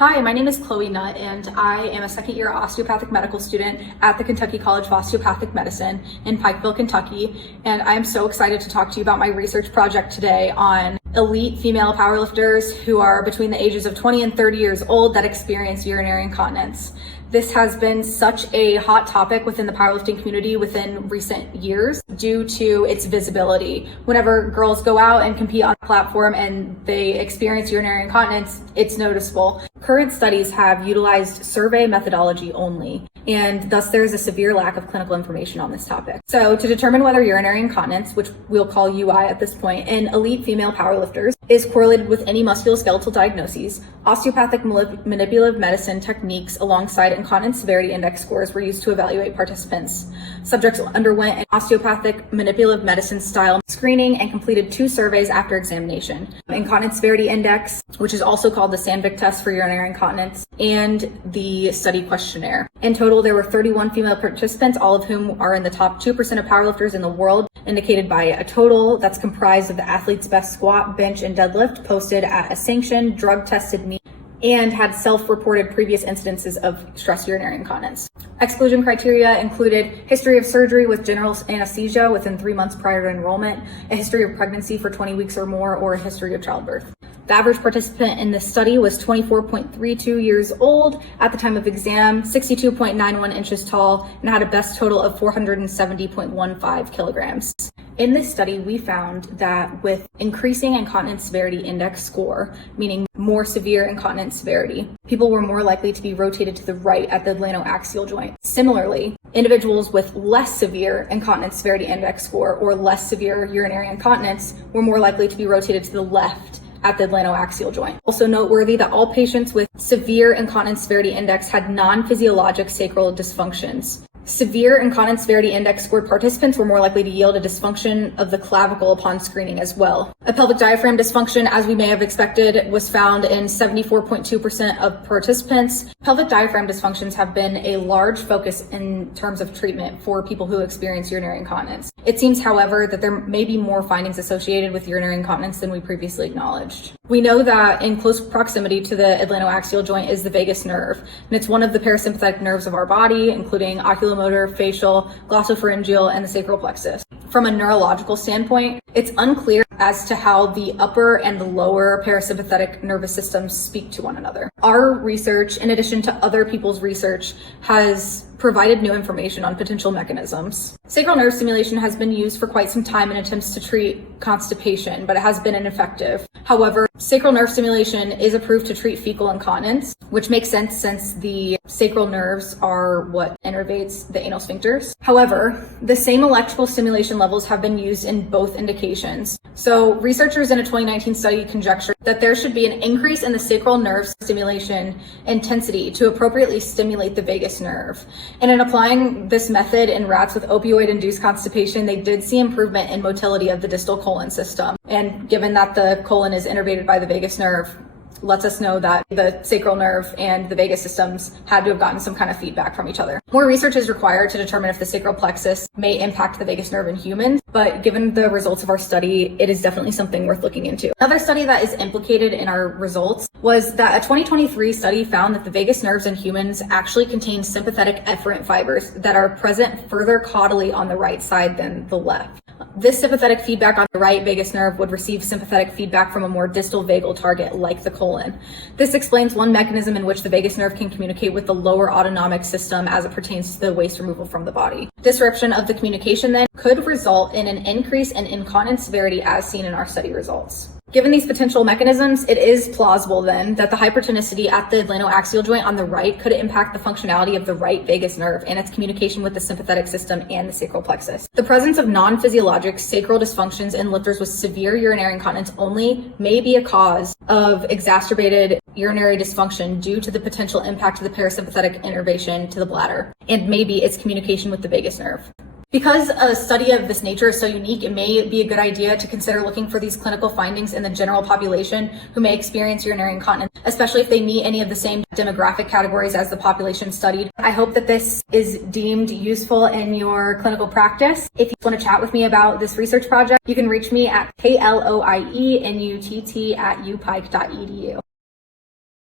Hi, my name is Kloie Nutt, and I am a second-year osteopathic medical student at the Kentucky College of Osteopathic Medicine in Pikeville, Kentucky, and I am so excited to talk to you about my research project today on elite female powerlifters who are between the ages of 20 and 30 years old that experience urinary incontinence. This has been such a hot topic within the powerlifting community within recent years due to its visibility. Whenever girls go out and compete on a platform and they experience urinary incontinence, it's noticeable. Current studies have utilized survey methodology only, and thus there is a severe lack of clinical information on this topic. So to determine whether urinary incontinence, which we'll call UI at this point, in elite female powerlifters is correlated with any musculoskeletal diagnoses, osteopathic manipulative medicine techniques alongside incontinence severity index scores were used to evaluate participants. Subjects underwent an osteopathic manipulative medicine style screening and completed 2 surveys after examination. Incontinence severity index, which is also called the Sandvik test for urinary incontinence, and the study questionnaire. In total, there were 31 female participants, all of whom are in the top 2% of powerlifters in the world, indicated by a total that's comprised of the athlete's best squat, bench, and deadlift posted at a sanctioned, drug-tested meet, and had self-reported previous incidences of stress urinary incontinence. Exclusion criteria included history of surgery with general anesthesia within 3 months prior to enrollment, a history of pregnancy for 20 weeks or more, or a history of childbirth. The average participant in this study was 24.32 years old at the time of exam, 62.91 inches tall, and had a best total of 470.15 kilograms. In this study, we found that with increasing incontinence severity index score, meaning more severe incontinence severity, people were more likely to be rotated to the right at the adlenoaxial joint. Similarly, individuals with less severe incontinence severity index score or less severe urinary incontinence were more likely to be rotated to the left at the adlenoaxial joint. Also noteworthy that all patients with severe incontinence severity index had non-physiologic sacral dysfunctions. Severe incontinence severity index scored participants were more likely to yield a dysfunction of the clavicle upon screening as well. A pelvic diaphragm dysfunction, as we may have expected, was found in 74.2% of participants. Pelvic diaphragm dysfunctions have been a large focus in terms of treatment for people who experience urinary incontinence. It seems, however, that there may be more findings associated with urinary incontinence than we previously acknowledged. We know that in close proximity to the adlenoaxial joint is the vagus nerve, and it's one of the parasympathetic nerves of our body, including oculomotor, facial, glossopharyngeal, and the sacral plexus. From a neurological standpoint, it's unclear as to how the upper and the lower parasympathetic nervous systems speak to one another. Our research, in addition to other people's research, has provided new information on potential mechanisms. Sacral nerve stimulation has been used for quite some time in attempts to treat constipation, but it has been ineffective. However, sacral nerve stimulation is approved to treat fecal incontinence, which makes sense since the sacral nerves are what innervates the anal sphincters. However, the same electrical stimulation levels have been used in both indications. So researchers in a 2019 study conjectured that there should be an increase in the sacral nerve stimulation intensity to appropriately stimulate the vagus nerve. And in applying this method in rats with opioid-induced constipation, they did see improvement in motility of the distal colon system. And given that the colon is innervated by the vagus nerve, lets us know that the sacral nerve and the vagus systems had to have gotten some kind of feedback from each other. More research is required to determine if the sacral plexus may impact the vagus nerve in humans, but given the results of our study, it is definitely something worth looking into. Another study that is implicated in our results was that a 2023 study found that the vagus nerves in humans actually contain sympathetic efferent fibers that are present further caudally on the right side than the left. This sympathetic feedback on the right vagus nerve would receive sympathetic feedback from a more distal vagal target like the colon. This explains one mechanism in which the vagus nerve can communicate with the lower autonomic system as it pertains to the waste removal from the body. Disruption of the communication then could result in an increase in incontinence severity as seen in our study results. Given these potential mechanisms, it is plausible then that the hypertonicity at the adlenoaxial joint on the right could impact the functionality of the right vagus nerve and its communication with the sympathetic system and the sacral plexus. The presence of non-physiologic sacral dysfunctions in lifters with severe urinary incontinence only may be a cause of exacerbated urinary dysfunction due to the potential impact of the parasympathetic innervation to the bladder and maybe its communication with the vagus nerve. Because a study of this nature is so unique, it may be a good idea to consider looking for these clinical findings in the general population who may experience urinary incontinence, especially if they meet any of the same demographic categories as the population studied. I hope that this is deemed useful in your clinical practice. If you want to chat with me about this research project, you can reach me at kloienutt@upike.edu.